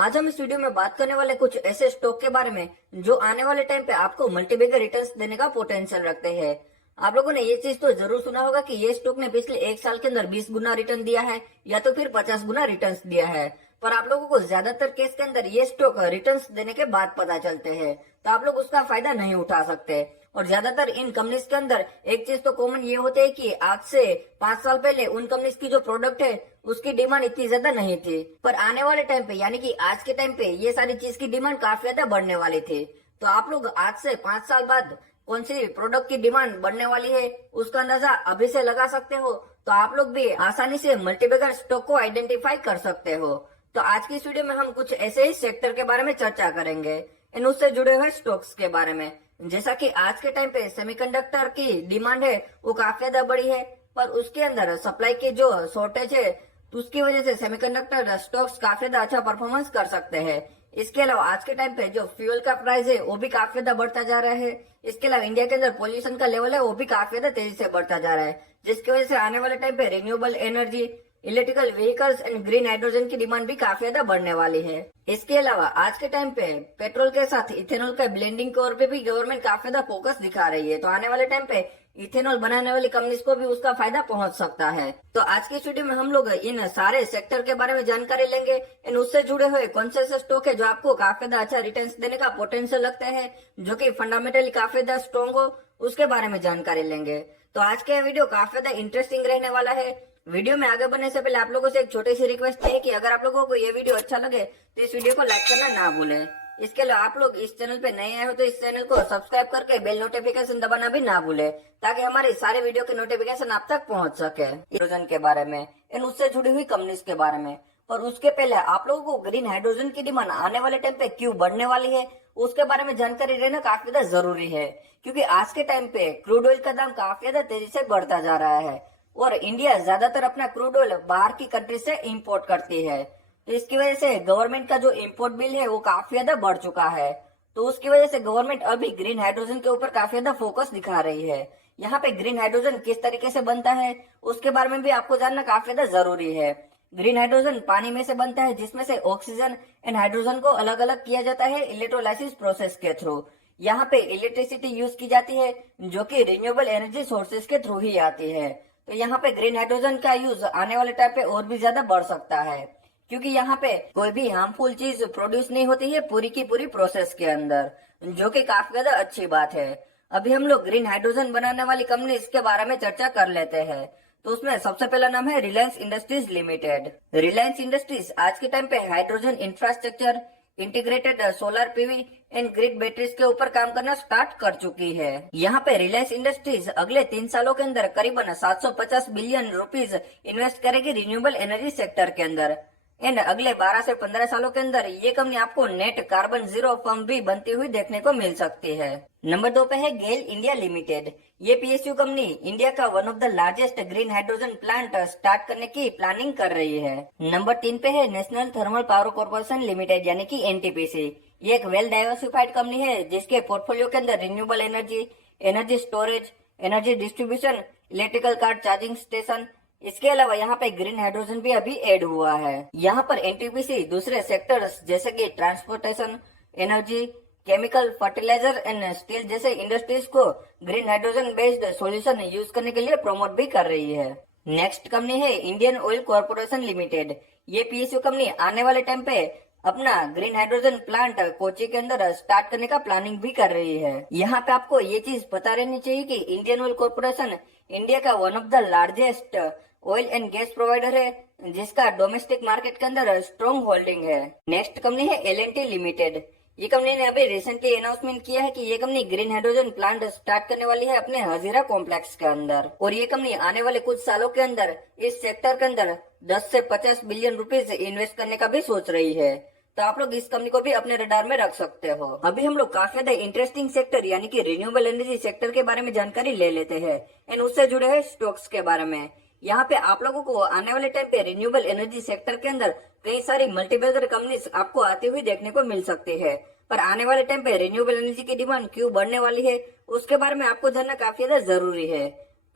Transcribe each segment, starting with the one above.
आज हम इस वीडियो में बात करने वाले कुछ ऐसे स्टॉक के बारे में जो आने वाले टाइम पे आपको मल्टीबैगर रिटर्न्स देने का पोटेंशियल रखते हैं। आप लोगों ने ये चीज तो जरूर सुना होगा कि ये स्टॉक ने पिछले एक साल के अंदर 20 गुना रिटर्न दिया है या तो फिर 50 गुना रिटर्न्स दिया है। पर आप लोगों को ज्यादातर केस के अंदर ये स्टॉक रिटर्न्स देने के बाद पता चलते हैं, तो आप लोग उसका फायदा नहीं उठा सकते। और ज्यादातर इन कंपनीज के अंदर एक चीज तो कॉमन ये होते है कि आज से 5 साल पहले उन कंपनीज की जो प्रोडक्ट है उसकी डिमांड इतनी ज्यादा नहीं थी, पर आने वाले टाइम पे यानी कि आज के टाइम पे ये सारी चीज की डिमांड काफी ज्यादा बढ़ने वाली थी। तो आप लोग आज से 5 साल बाद कौन सी प्रोडक्ट की डिमांड बढ़ने वाली है उसका अंदाजा अभी से लगा सकते हो, तो आप लोग भी आसानी से मल्टीबैगर स्टॉक को आइडेंटिफाई कर सकते हो। तो आज की इस वीडियो में हम कुछ ऐसे ही सेक्टर के बारे में चर्चा करेंगे इन उससे जुड़े हुए स्टॉक्स के बारे में। जैसा कि आज के टाइम पे सेमीकंडक्टर की डिमांड है वो काफी ज्यादा बड़ी है, पर उसके अंदर सप्लाई की जो शॉर्टेज है तो उसकी वजह से सेमीकंडक्टर स्टॉक्स काफी ज्यादा अच्छा परफॉर्मेंस कर सकते हैं। इसके अलावा आज के टाइम पे जो फ्यूल का प्राइस है वो भी काफी ज्यादा बढ़ता जा रहा है। इसके अलावा इंडिया के अंदर पोल्यूशन का लेवल है वो भी काफी ज्यादा तेजी से बढ़ता जा रहा है, जिसकी वजह से आने वाले टाइम पे renewable energy, electrical vehicles and green hydrogen की डिमांड भी काफी ज्यादा बढ़ने वाली है। इसके अलावा आज के टाइम पे पेट्रोल के साथ इथेनॉल का ब्लेंडिंग के ओर पे भी गवर्नमेंट काफी ज्यादा फोकस दिखा रही है, तो आने वाले टाइम पे इथेनॉल बनाने वाली कंपनीज को भी उसका फायदा पहुंच सकता है। तो आज की इस वीडियो में हम लोग इन सारे सेक्टर के बारे में जानकारी लेंगे, इन उससे जुड़े हुए कौन से स्टॉक है जो आपको काफी ज्यादा अच्छा रिटर्न्स देने का पोटेंशियल लगते हैं, जो कि फंडामेंटली काफी ज्यादा स्ट्रॉन्ग हो, उसके बारे में जानकारी लेंगे। तो आज का वीडियो काफी ज्यादा इंटरेस्टिंग रहने वाला है। वीडियो में आगे बढ़ने से पहले आप लोगों से एक छोटी सी रिक्वेस्ट है कि अगर आप लोगों को ये वीडियो अच्छा लगे तो इस वीडियो को लाइक करना ना भूलें। इसके अलावा आप लोग इस चैनल पे नए आए हो तो इस चैनल को सब्सक्राइब करके बेल नोटिफिकेशन दबाना भी ना भूलें, ताकि हमारे सारे वीडियो के नोटिफिकेशन आप तक पहुंच सके। हाइड्रोजन के बारे में, इन उससे जुड़ी हुई कंपनीज के बारे में, पर उसके पहले आप लोगों को ग्रीन हाइड्रोजन की डिमांड आने वाले टाइम पे क्यों बढ़ने वाली है उसके बारे में जानकारी रहना काफी ज्यादा जरूरी है। क्योंकि आज के टाइम पे क्रूड ऑयल का दाम काफी ज्यादा तेजी से बढ़ता जा रहा है और इंडिया ज्यादातर अपना क्रूड ऑयल बाहर की कंट्री से इंपोर्ट करती है, तो इसकी वजह से गवर्नमेंट का जो इंपोर्ट बिल है वो काफी ज्यादा बढ़ चुका है। तो उसकी वजह से गवर्नमेंट अभी ग्रीन हाइड्रोजन के ऊपर काफी ज्यादा फोकस दिखा रही है। यहाँ पे ग्रीन हाइड्रोजन किस तरीके से बनता है उसके बारे में भी आपको जानना काफी ज्यादा जरूरी है। ग्रीन हाइड्रोजन पानी में से बनता है, जिसमें से ऑक्सीजन एंड हाइड्रोजन को अलग अलग किया जाता है इलेक्ट्रोलाइसिस प्रोसेस के थ्रू। यहाँ पे इलेक्ट्रिसिटी यूज की जाती है जो कि रिन्यूएबल एनर्जी सोर्सेज के थ्रू ही आती है। तो यहाँ पे ग्रीन हाइड्रोजन का यूज आने वाले टाइम पे और भी ज्यादा बढ़ सकता है, क्योंकि यहाँ पे कोई भी हार्मफुल चीज प्रोड्यूस नहीं होती है पूरी की पूरी प्रोसेस के अंदर, जो कि काफी ज्यादा अच्छी बात है। अभी हम लोग ग्रीन हाइड्रोजन बनाने वाली कंपनी इसके बारे में चर्चा कर लेते हैं। तो उसमें सबसे पहला नाम है Reliance industries limited. Reliance industries आज के टाइम पे hydrogen infrastructure, integrated solar PV and grid batteries के ऊपर काम करना स्टार्ट कर चुकी है। यहाँ पे रिलायंस इंडस्ट्रीज अगले 3 सालों के अंदर करीबन 750 बिलियन रुपीज इन्वेस्ट करेगी रिन्यूएबल एनर्जी सेक्टर के अंदर, एंड अगले 12 से 15 सालों के अंदर ये कंपनी आपको नेट कार्बन जीरो फर्म भी बनती हुई देखने को मिल सकती है। नंबर 2 पे है गेल इंडिया लिमिटेड। ये पीएसयू कंपनी इंडिया का one of the largest green hydrogen plant start करने की प्लानिंग कर रही है। नंबर 3 पे है national thermal power corporation limited यानी कि एनटीपीसी। ये एक वेल डाइवर्सिफाइड कंपनी है जिसके पोर्टफोलियो के अंदर renewable energy, energy storage, energy distribution, electrical car charging station, इसके अलावा यहाँ पे ग्रीन हाइड्रोजन भी अभी ऐड हुआ है। यहाँ पर एनटीपीसी दूसरे सेक्टर्स जैसे कि transportation, energy, chemical, fertilizer and steel जैसे इंडस्ट्रीज को green hydrogen based solution use करने के लिए प्रमोट भी कर रही है। नेक्स्ट कंपनी है इंडियन ऑयल कॉर्पोरेशन लिमिटेड। ये पीएसयू कंपनी आने वाले टाइम पे अपना ग्रीन हाइड्रोजन प्लांट कोची के अंदर स्टार्ट करने का प्लानिंग भी कर रही है। यहाँ पे आपको ये चीज पता रहनी चाहिए कि इंडियन ऑयल कॉर्पोरेशन इंडिया का one of the largest oil and gas provider है, जिसका डोमेस्टिक मार्केट के अंदर स्ट्रॉन्ग होल्डिंग है। नेक्स्ट कंपनी है एल&टी लिमिटेड। ये कंपनी ने अभी रिसेंटली अनाउंसमेंट किया है कि ये company green hydrogen plant start करने वाली है अपने हजीरा कॉम्प्लेक्स के अंदर, और ये कंपनी आने वाले कुछ सालों के अंदर इस सेक्टर के अंदर 10 से 50 बिलियन रुपीज इन्वेस्ट करने का भी सोच रही है। तो आप लोग इस कंपनी को भी अपने रडार में रख सकते हो। अभी हम लोग काफी ज्यादा इंटरेस्टिंग सेक्टर यानी कि रिन्यूएबल एनर्जी सेक्टर के बारे में जानकारी ले लेते हैं एंड उससे जुड़े हुए स्टॉक्स के बारे में। यहाँ पे आप लोगों को आने वाले टाइम पे रिन्यूएबल एनर्जी सेक्टर के अंदर कई सारी मल्टीबैगर कंपनीज आपको आती हुई देखने को मिल सकती है, पर आने वाले टाइम पे रिन्यूएबल एनर्जी की डिमांड क्यों बढ़ने वाली है उसके बारे में आपको जानना काफी ज्यादा जरूरी है।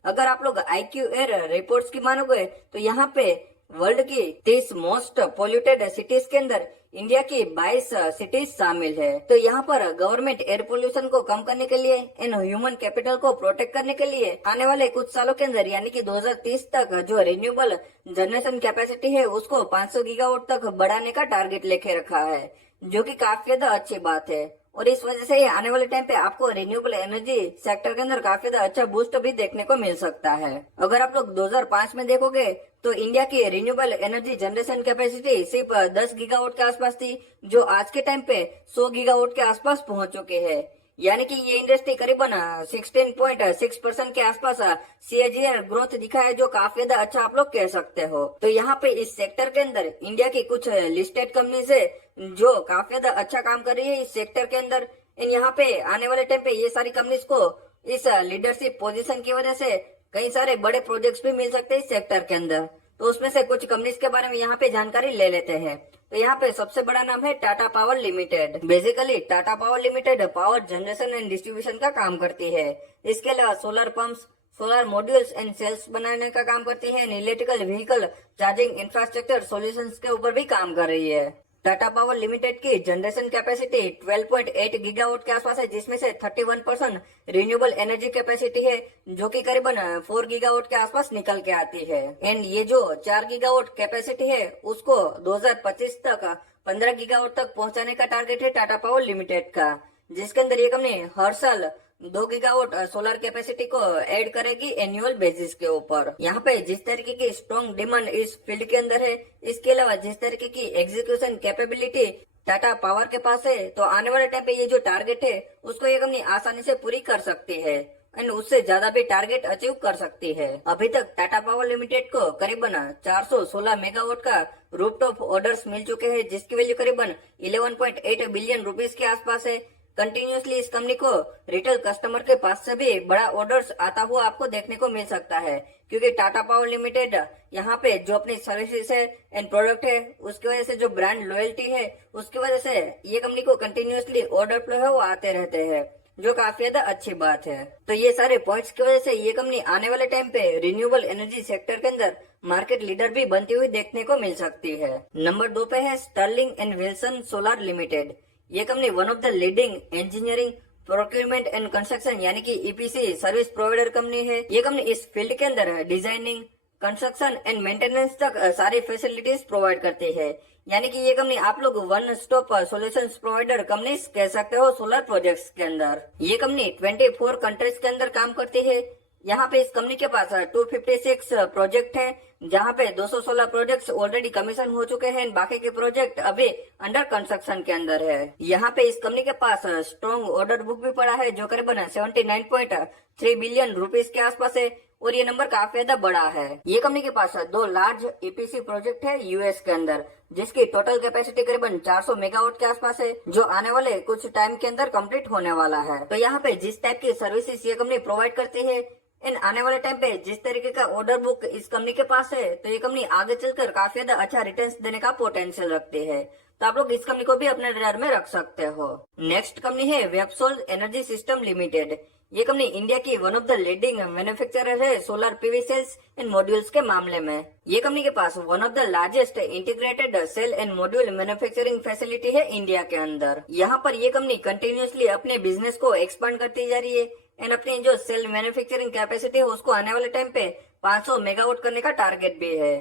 अगर आप लोग IQAir रिपोर्ट्स की मानोगे तो यहाँ पे वर्ल्ड की 30 मोस्ट पोल्यूटेड सिटीज के अंदर इंडिया की 22 सिटीज शामिल है। तो यहाँ पर गवर्नमेंट एयर पोल्यूशन को कम करने के लिए एंड ह्यूमन कैपिटल को प्रोटेक्ट करने के लिए आने वाले कुछ सालों के अंदर यानी कि 2030 तक जो रिन्यूएबल जनरेशन कैपेसिटी है उसको 500 गीगावाट तक बढ़ाने का टारगेट लेके रखा है, जो कि काफी ज्यादा अच्छी बात है। और इस वजह से आने वाले टाइम पे आपको रिन्यूएबल एनर्जी सेक्टर के अंदर काफी ज्यादा अच्छा बूस्ट भी देखने को मिल सकता है। अगर आप लोग 2005 में देखोगे तो इंडिया की रिन्यूएबल एनर्जी जनरेशन कैपेसिटी सिर्फ 10 गीगावाट के आसपास थी, जो आज के टाइम पे 100 गीगावाट के आसपास पहुंच चुके हैं। यानी कि ये इंडस्ट्री करीबन 16.6% के आसपास CAGR ग्रोथ दिखा है, जो काफी ज्यादा अच्छा आप लोग कह सकते हो। तो यहाँ पे इस सेक्टर के अंदर इंडिया की कुछ लिस्टेड कंपनीज है जो काफी ज्यादा अच्छा काम कर रही है इस सेक्टर के अंदर। यहाँ पे आने वाले टाइम पे ये सारी कंपनीज को इस लीडरशिप पोजीशन की वजह से कई सारे बड़े प्रोजेक्ट्स भी मिल सकते हैं इस सेक्टर के अंदर। तो उसमें से कुछ कंपनीज के बारे में यहाँ पे जानकारी ले लेते हैं। तो यहाँ पे सबसे बड़ा नाम है Tata Power Limited. Basically Tata Power Limited power generation and distribution का काम करती है। इसके अलावा solar pumps, solar modules and cells बनाने का काम करती है। Electrical vehicle charging infrastructure solutions के ऊपर भी काम कर रही है। टाटा पावर लिमिटेड की जनरेशन कैपेसिटी 12.8 गीगावाट के आसपास है, जिसमें से 31% रिन्यूएबल एनर्जी कैपेसिटी है, जो कि करीबन 4 गीगावाट के आसपास निकल के आती है। एंड ये जो 4 गीगावाट कैपेसिटी है उसको 2025 तक 15 गीगावाट तक पहुंचाने का टारगेट है टाटा पावर लिमिटेड का, जिसके अंदर ये कंपनी हर साल 2 गीगावाट सोलर कैपेसिटी को ऐड करेगी एनुअल बेसिस के ऊपर। यहाँ पे जिस तरीके की स्ट्रॉन्ग डिमांड इस फील्ड के अंदर है, इसके अलावा जिस तरीके की एग्जीक्यूशन कैपेबिलिटी टाटा पावर के पास है, तो आने वाले टाइम पे ये जो टारगेट है उसको ये कंपनी आसानी से पूरी कर सकती है एंड उससे ज्यादा भी टारगेट अचीव कर सकती है। अभी तक टाटा पावर लिमिटेड को करीबन 416 मेगावाट का रूफटॉप ऑर्डर्स मिल चुके हैं, जिसकी वैल्यू करीबन 11.8 बिलियन रुपीज के आसपास है। कंटिन्यूसली इस कंपनी को रिटेल कस्टमर के पास से भी बड़ा ऑर्डर्स आता हुआ आपको देखने को मिल सकता है, क्योंकि टाटा पावर लिमिटेड यहाँ पे जो अपनी सर्विसेज है एंड प्रोडक्ट है उसकी वजह से जो ब्रांड लॉयल्टी है उसकी वजह से ये कंपनी को कंटिन्यूसली ऑर्डर फ्लो है वो आते रहते हैं, जो काफी ज्यादा अच्छी बात है। तो ये सारे पॉइंट्स की वजह से ये कंपनी आने वाले टाइम पे रिन्यूएबल एनर्जी सेक्टर के अंदर मार्केट लीडर भी बनती हुई देखने को मिल सकती है। नंबर 2 पे है Sterling and Wilson Solar Limited. ये company one of the leading engineering procurement and construction यानी कि EPC सर्विस प्रोवाइडर कंपनी है। ये कंपनी इस फील्ड के अंदर डिजाइनिंग, कंस्ट्रक्शन एंड मेंटेनेंस तक सारी फैसिलिटीज प्रोवाइड करती है। यानी कि ये कंपनी आप लोग one stop solutions provider company कह सकते हो सोलर प्रोजेक्ट्स के अंदर। ये कंपनी 24 कंट्रीज के अंदर काम करती है। यहाँ पे इस कंपनी के पास 256 प्रोजेक्ट है, जहाँ पे 216 प्रोजेक्ट्स ऑलरेडी कमीशन हो चुके हैं, बाकी के प्रोजेक्ट अभी अंडर कंस्ट्रक्शन के अंदर है। यहाँ पे इस कंपनी के पास स्ट्रॉन्ग ऑर्डर बुक भी पड़ा है, जो करीबन 79.3 बिलियन रुपीज के आसपास है और ये नंबर काफी ज्यादा बड़ा है। ये कंपनी के पास 2 लार्ज EPC प्रोजेक्ट है US के अंदर, जिसकी टोटल कैपेसिटी करीबन 400 मेगावाट के आसपास है, जो आने वाले कुछ टाइम के अंदर कंप्लीट होने वाला है। तो यहाँ पे जिस टाइप की सर्विसेज ये कंपनी प्रोवाइड करती है इन आने वाले टाइम पे जिस तरीके का ऑर्डर बुक इस कंपनी के पास है, तो ये कंपनी आगे चलकर काफी ज्यादा अच्छा रिटर्न्स देने का पोटेंशियल रखती है। तो आप लोग इस कंपनी को भी अपने रडार में रख सकते हो। नेक्स्ट कंपनी है वेबसोल एनर्जी सिस्टम लिमिटेड। ये कंपनी इंडिया की one of the leading manufacturer है solar PV cells and modules के मामले में। ये कंपनी के पास one of the largest integrated cell and module manufacturing facility है इंडिया के अंदर। यहाँ पर ये कंपनी कंटिन्यूसली अपने बिजनेस को एक्सपांड करती जा रही है एंड अपनी जो सेल मैन्युफैक्चरिंग कैपेसिटी है उसको आने वाले टाइम पे 500 मेगावाट करने का टारगेट भी है।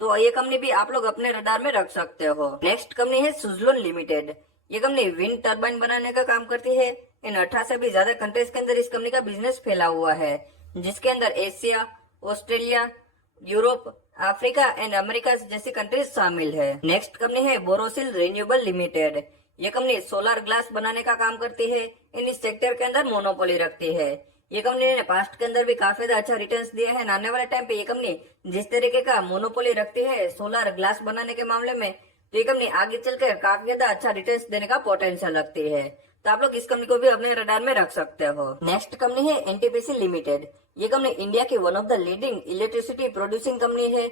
तो ये कंपनी भी आप लोग अपने रडार में रख सकते हो। नेक्स्ट कंपनी है सुजलोन लिमिटेड। ये कंपनी विंड टर्बाइन बनाने का काम करती है। इन 18 से भी ज्यादा कंट्रीज के अंदर इस कंपनी का बिजनेस फैला हुआ है, जिसके अंदर Asia, Australia, Europe, Africa and America जैसी कंट्रीज शामिल है। नेक्स्ट कंपनी है बोरोसिल रिन्यूएबल लिमिटेड। ये कंपनी सोलर ग्लास बनाने का काम करती है। इन इस सेक्टर के अंदर मोनोपोली रखती है। ये कंपनी ने पास्ट के अंदर भी काफी ज्यादा अच्छा रिटर्न्स दिया है। आने वाले टाइम पे ये कंपनी जिस तरीके का मोनोपोली रखती है सोलर ग्लास बनाने के मामले में, तो ये कंपनी आगे चलकर काफी ज्यादा अच्छा रिटर्न्स देने का पोटेंशियल रखती है। तो आप लोग इस कंपनी को भी अपने रडार में रख सकते हो। नेक्स्ट कंपनी है NTPC लिमिटेड। ये कंपनी इंडिया की one of the leading electricity producing company है।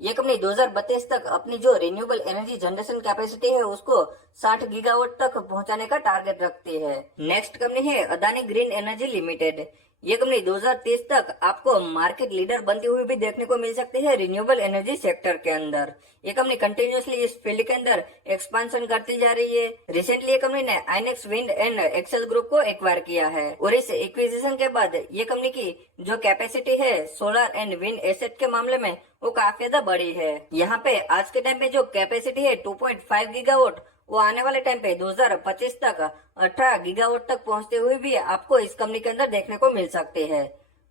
ये कंपनी 2032 तक अपनी जो रिन्यूएबल एनर्जी जनरेशन कैपेसिटी है उसको 60 गीगावाट तक पहुंचाने का टारगेट रखती है। नेक्स्ट कंपनी है अदानी ग्रीन एनर्जी लिमिटेड। ये कंपनी 2030 तक आपको मार्केट लीडर बनती हुई भी देखने को मिल सकती है रिन्यूएबल एनर्जी सेक्टर के अंदर। ये कंपनी कंटिन्यूसली इस फील्ड के अंदर एक्सपांशन करती जा रही है। रिसेंटली ये कंपनी ने आइनेक्स विंड एंड एक्सेल ग्रुप को एक्वायर किया है और इस एक्विजिशन के बाद ये कंपनी की जो कैपेसिटी है सोलर एंड विंड एसेट के मामले में वो काफी ज्यादा बड़ी है। यहाँ पे आज के टाइम पे जो कैपेसिटी है 2.5 गीगावाट वो आने वाले टाइम पे 2025 तक 18 गीगावाट तक पहुंचते हुए भी आपको इस कंपनी के अंदर देखने को मिल सकती है।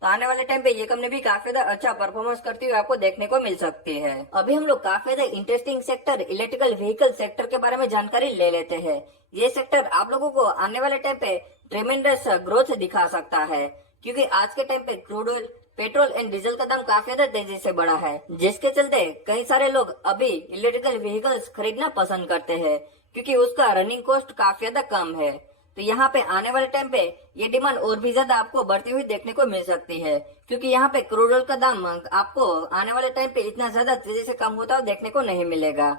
तो आने वाले टाइम पे ये कंपनी भी काफी ज्यादा अच्छा परफॉर्मेंस करती हुई आपको देखने को मिल सकती है। अभी हम लोग काफी ज्यादा interesting sector electrical vehicle sector के बारे में जानकारी ले लेते हैं। ये सेक्टर आप लोगों को आने वाले टाइम पे ट्रेमेंडस ग्रोथ दिखा सकता है, क्योंकि आज के टाइम पे crude oil, petrol and diesel का दाम काफी ज्यादा तेजी से बढ़ा है, जिसके चलते कई सारे लोग अभी इलेक्ट्रिकल व्हीकल्स खरीदना पसंद करते हैं, क्योंकि उसका रनिंग कॉस्ट काफी ज्यादा कम है। तो यहाँ पे आने वाले टाइम पे ये डिमांड और भी ज्यादा आपको बढ़ती हुई देखने को मिल सकती है, क्योंकि यहाँ पे क्रूड ऑयल का दाम आपको आने वाले टाइम पे इतना ज्यादा तेजी से कम होता हुआ देखने को नहीं मिलेगा।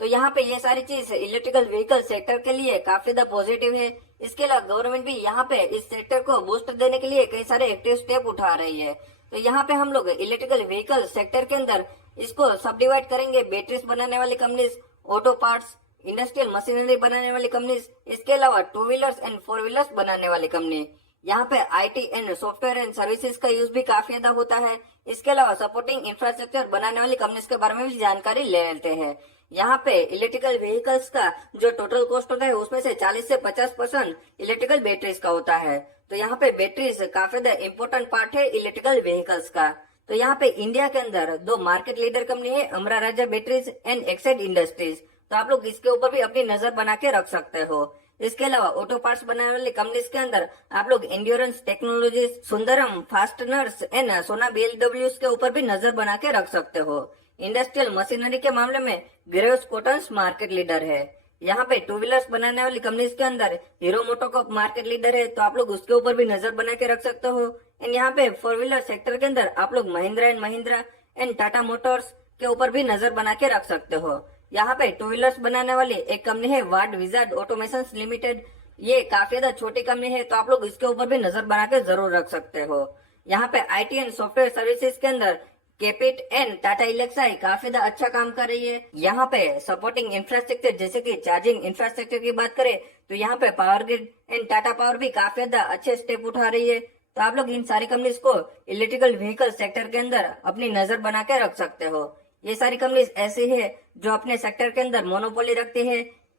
तो यहाँ पे ये सारी चीज इलेक्ट्रिकल व्हीकल सेक्टर के लिए काफी ज्यादा पॉजिटिव है। इसके अलावा गवर्नमेंट भी यहाँ पे इस सेक्टर को बूस्ट देने के लिए कई सारे एक्टिव स्टेप उठा रही है। तो यहाँ पे हम लोग इलेक्ट्रिकल व्हीकल सेक्टर के अंदर इसको सब डिवाइड करेंगे। बैटरीज बनाने वाली companies, auto parts, industrial machinery बनाने वाली कंपनीज, इसके अलावा two wheelers and four wheelers बनाने वाली कंपनी। यहाँ पे IT and software and services का यूज भी काफी ज्यादा होता है। इसके अलावा सपोर्टिंग इंफ्रास्ट्रक्चर बनाने वाली कंपनीज के बारे में भी जानकारी ले लेते हैं। यहाँ पे इलेक्ट्रिकल व्हीकल्स का जो टोटल कॉस्ट होता है उसमें से 40 से 50% इलेक्ट्रिकल बैटरीज का होता है। तो यहाँ पे बैटरीज काफी ज्यादा इम्पोर्टेंट पार्ट है इलेक्ट्रिकल व्हीकल्स का। तो यहाँ पे इंडिया के अंदर दो मार्केट लीडर कंपनी है, अमरा राजा बैटरीज एंड एक्साइड इंडस्ट्रीज। तो आप लोग इसके ऊपर भी अपनी नजर बना के रख सकते हो। इसके अलावा ऑटो पार्ट्स बनाने वाली कंपनीज के अंदर आप लोग endurance technologies, Sundaram fasteners and सोना बीएलडब्ल्यू के ऊपर भी नजर बना के रख सकते हो। इंडस्ट्रियल मशीनरी के मामले में ग्रेव्स कॉटन्स मार्केट लीडर है। यहाँ पे टू व्हीलर्स बनाने वाली कंपनीज के अंदर हीरो मोटोकॉर्प मार्केट लीडर है, तो आप लोग उसके ऊपर भी नजर बना के रख सकते हो। एंड यहाँ पे फोर व्हीलर सेक्टर के अंदर आप लोग महिंद्रा एंड टाटा मोटर्स के ऊपर भी नजर बना के रख सकते हो। यहाँ पे टू व्हीलर्स बनाने वाली एक कंपनी है वार्ड विजार्ड ऑटोमेशन लिमिटेड। ये काफी ज्यादा छोटी कंपनी है, तो आप लोग इसके ऊपर भी नजर बना के जरूर रख सकते हो। यहाँ पे आईटी एंड सॉफ्टवेयर सर्विसेज के अंदर केपिट एंड टाटा इलेक्साई काफी ज्यादा अच्छा काम कर रही है। यहाँ पे सपोर्टिंग इंफ्रास्ट्रक्चर जैसे कि चार्जिंग इंफ्रास्ट्रक्चर की बात करें तो यहाँ पे power grid and Tata power भी काफी ज्यादा अच्छे स्टेप उठा रही है। तो आप लोग इन सारी कंपनीज को इलेक्ट्रिकल व्हीकल सेक्टर के अंदर अपनी नजर बना के रख सकते हो। ये सारी कंपनीज ऐसी है जो अपने सेक्टर के अंदर मोनोपोली रखती है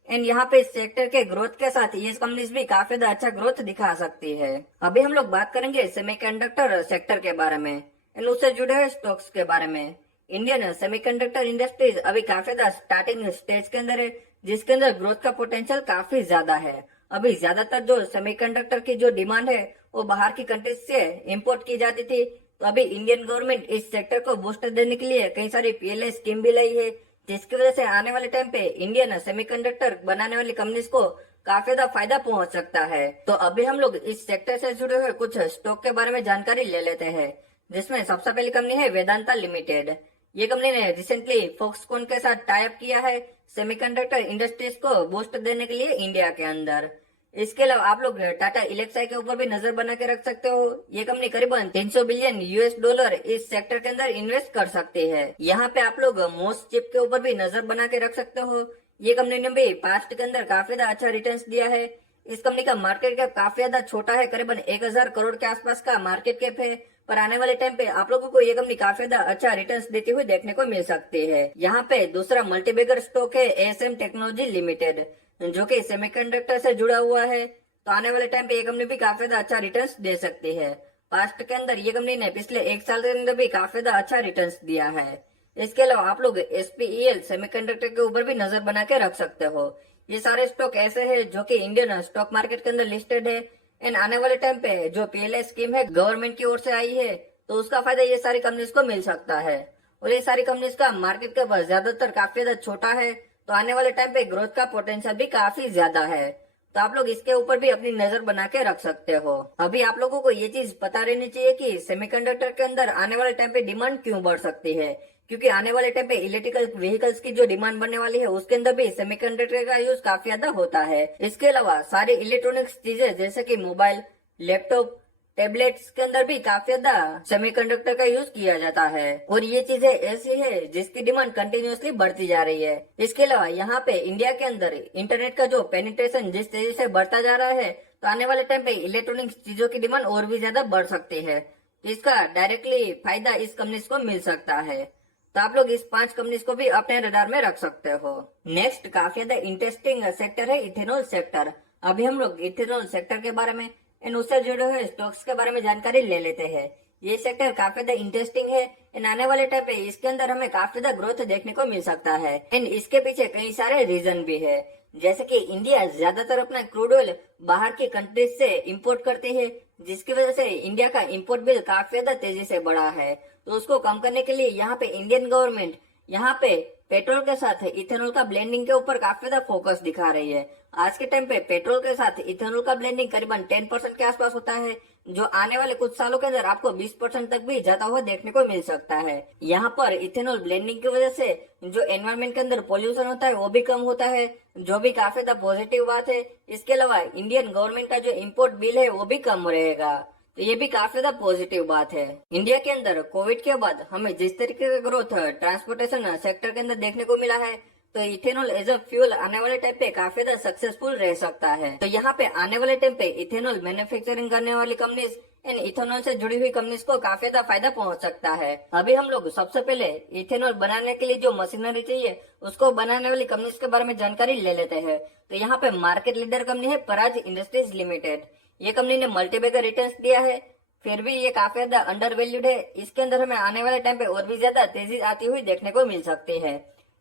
एंड यहाँ पे सेक्टर के ग्रोथ के साथ ये कंपनीज भी काफी ज्यादा अच्छा ग्रोथ दिखा सकती है। अभी हम लोग बात करेंगे सेमीकंडक्टर सेक्टर के बारे में एंड उससे जुड़े हुए स्टॉक्स के बारे में। इंडियन सेमीकंडक्टर इंडस्ट्रीज अभी काफी ज्यादा स्टार्टिंग स्टेज के अंदर है, जिसके अंदर ग्रोथ का पोटेंशियल काफी ज्यादा है। अभी ज्यादातर जो सेमीकंडक्टर की जो डिमांड है वो बाहर की कंट्रीज से इम्पोर्ट की जाती थी। तो अभी इंडियन गवर्नमेंट इस सेक्टर को बूस्ट देने के लिए कई सारी पीएलआई स्कीम भी लाई है, जिसकी वजह से आने वाले टाइम पे इंडियन सेमीकंडक्टर बनाने वाली कंपनीज को काफी ज्यादा फायदा पहुंच सकता है। तो अभी हम लोग इस सेक्टर से जुड़े हुए कुछ स्टॉक के बारे में जानकारी ले लेते हैं, जिसमें सबसे पहली कंपनी है वेदांता लिमिटेड। ये कंपनी ने रिसेंटली फॉक्सकॉन के साथ टाई अप किया है सेमीकंडक्टर इंडस्ट्रीज को बूस्ट देने के लिए इंडिया के अंदर। इसके अलावा आप लोग टाटा इलेक्साई के ऊपर भी नजर बना के रख सकते हो। ये कंपनी करीबन 300 बिलियन US$ इस सेक्टर के अंदर इन्वेस्ट कर सकती है। यहाँ पे आप लोग मोस्ट चिप के ऊपर भी नजर बना के रख सकते हो। ये कंपनी ने भी पास्ट के अंदर काफी ज्यादा अच्छा रिटर्न्स दिया है। इस कंपनी का मार्केट कैप काफी ज्यादा छोटा है, करीबन 1000 करोड़ के आसपास का मार्केट कैप है, पर आने वाले टाइम पे आप लोगों को ये कंपनी काफी ज्यादा अच्छा रिटर्न्स देती हुई देखने को मिल सकती है। यहाँ पे दूसरा मल्टीबैगर स्टॉक है ASM टेक्नोलॉजी लिमिटेड, जो कि सेमीकंडक्टर से जुड़ा हुआ है। तो आने वाले टाइम पे ये कंपनी भी काफी ज्यादा अच्छा रिटर्न्स दे सकती है। पास्ट के अंदर ये कंपनी ने पिछले 1 साल के अंदर भी काफी ज्यादा अच्छा रिटर्न्स दिया है। इसके अलावा आप लोग SPEL सेमीकंडक्टर के ऊपर भी नजर बना के रख सकते हो। ये सारे स्टॉक ऐसे हैं जो कि इंडियन स्टॉक मार्केट के अंदर लिस्टेड है एंड आने वाले टाइम पे जो पीएलआई स्कीम है गवर्नमेंट की ओर से आई है, तो उसका फायदा ये सारी कंपनीज को मिल सकता है। और ये सारी कंपनीज का मार्केट कैप ज्यादातर काफी ज्यादा छोटा है, तो आने वाले टाइम पे ग्रोथ का पोटेंशियल भी काफी ज्यादा है। तो आप लोग इसके ऊपर भी अपनी नजर बना के रख सकते हो। अभी आप लोगों को ये चीज पता रहनी चाहिए कि सेमीकंडक्टर के अंदर आने वाले टाइम पे डिमांड क्यों बढ़ सकती है, क्योंकि आने वाले टाइम पे इलेक्ट्रिकल व्हीकल्स की जो डिमांड बनने वाली है उसके अंदर भी सेमीकंडक्टर का यूज काफी ज्यादा होता है। इसके अलावा सारी इलेक्ट्रॉनिक्स चीजें जैसे कि मोबाइल, लैपटॉप, टेबलेट्स के अंदर भी काफी ज्यादा सेमीकंडक्टर का यूज किया जाता है और ये चीजें ऐसी है जिसकी डिमांड कंटिन्यूअसली बढ़ती जा रही है। इसके अलावा यहाँ पे इंडिया के अंदर इंटरनेट का जो पेनिट्रेशन जिस तेजी से बढ़ता जा रहा है, तो आने वाले टाइम पे इलेक्ट्रॉनिक चीजों की डिमांड और भी ज्यादा बढ़ सकती है। इसका डायरेक्टली फायदा इस कंपनीज को मिल सकता है। तो आप लोग इस 5 कंपनीज को भी अपने रडार में रख सकते हो। नेक्स्ट काफी ज्यादा इंटरेस्टिंग सेक्टर है इथेनॉल सेक्टर। अभी हम लोग इथेनॉल सेक्टर के बारे में एंड उससे जुड़े हुए स्टॉक्स के बारे में जानकारी ले लेते हैं। ये सेक्टर काफी ज्यादा इंटरेस्टिंग है एंड आने वाले टाइम पे इसके अंदर हमें काफी ज्यादा ग्रोथ देखने को मिल सकता है एंड इसके पीछे कई सारे रीजन भी है। जैसे कि इंडिया ज्यादातर अपना क्रूड ऑयल बाहर की कंट्रीज से इंपोर्ट करती है, जिसकी वजह से इंडिया का इंपोर्ट बिल काफी ज्यादा तेजी से बढ़ा है। तो उसको कम करने के लिए यहाँ पे इंडियन गवर्नमेंट यहाँ पे पेट्रोल के साथ इथेनॉल का ब्लेंडिंग के ऊपर काफी ज्यादा फोकस दिखा रही है। आज के टाइम पे पेट्रोल के साथ इथेनॉल का ब्लेंडिंग करीबन 10% के आसपास होता है, जो आने वाले कुछ सालों के अंदर आपको 20% तक भी जाता हुआ देखने को मिल सकता है। यहाँ पर इथेनॉल ब्लेंडिंग की वजह से जो एनवायरमेंट के अंदर पोल्यूशन होता है वो भी कम होता है, जो भी काफी ज्यादा पॉजिटिव बात है। इसके अलावा इंडियन गवर्नमेंट का जो इम्पोर्ट बिल है वो भी कम रहेगा, तो ये भी काफी ज्यादा पॉजिटिव बात है। इंडिया के अंदर कोविड के बाद हमें जिस तरीके का ग्रोथ ट्रांसपोर्टेशन सेक्टर के अंदर देखने को मिला है, तो इथेनॉल एज अ फ्यूल आने वाले टाइम पे काफी ज्यादा सक्सेसफुल रह सकता है। तो यहाँ पे आने वाले टाइम पे इथेनॉल मैन्युफैक्चरिंग करने वाली कंपनीज एंड इथेनॉल से जुड़ी हुई कंपनीज को काफी ज्यादा फायदा पहुंच सकता है। अभी हम लोग सबसे पहले इथेनॉल बनाने के लिए जो मशीनरी चाहिए उसको बनाने वाली कंपनीज के बारे में जानकारी ले लेते हैं। तो यहाँ पे मार्केट लीडर कंपनी है पराज इंडस्ट्रीज लिमिटेड। ये कंपनी ने मल्टीबैगर रिटर्न्स दिया है, फिर भी ये काफी ज्यादा अंडर वैल्यूड है। इसके अंदर हमें आने वाले टाइम पे और भी ज्यादा तेजी आती हुई देखने को मिल सकती है।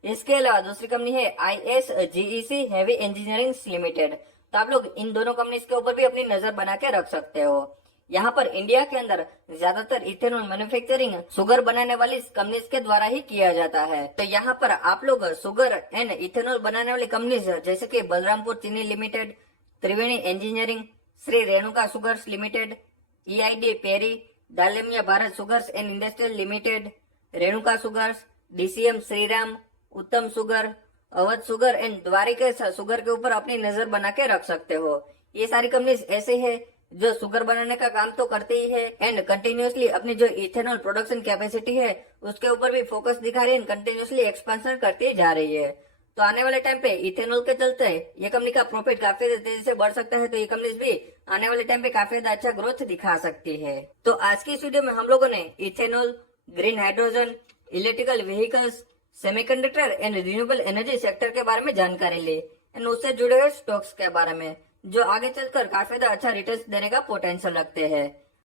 इसके अलावा दूसरी कंपनी है ISGEC हेवी इंजीनियरिंग लिमिटेड। तो आप लोग इन दोनों कंपनीज के ऊपर भी अपनी नजर बना के रख सकते हो। यहाँ पर इंडिया के अंदर ज्यादातर इथेनॉल मैन्युफैक्चरिंग शुगर बनाने वाली कंपनीज के द्वारा ही किया जाता है। तो यहाँ पर आप लोग शुगर एंड इथेनॉल बनाने वाली कंपनीज जैसे कि Balrampur Chini Limited, Triveni Engineering, Shree Renuka Sugars Limited, EID Parry, Dalmia Bharat Sugars and Industrial Limited, Renuka Sugars, DCM Shriram, Uttam Sugar, Awadh Sugar and Dwarika Sugar के ऊपर अपनी नजर बना के रख सकते हो। ये सारी कंपनीज ऐसे है जो शुगर बनाने का काम तो करते ही है एंड कंटिन्यूअसली अपनी जो इथेनॉल प्रोडक्शन कैपेसिटी है उसके ऊपर भी फोकस दिखा रही है, कंटिन्यूअसली एक्सपेंशन करती जा रही है। तो आने वाले टाइम पे इथेनॉल के चलते ये कंपनी का प्रॉफिट काफी तेजी से बढ़ सकता है। तो ये कंपनीज भी आने वाले टाइम पे काफी अच्छा ग्रोथ दिखा सकती है। तो आज की इस वीडियो में हम लोगों ने ethanol, green hydrogen, electrical vehicles, semiconductor and renewable energy sector के बारे में जानकारी ली एंड उससे जुड़े हुए स्टॉक्स के बारे में, जो आगे चलकर काफी अच्छा रिटर्न्स देने का पोटेंशियल रखते हैं।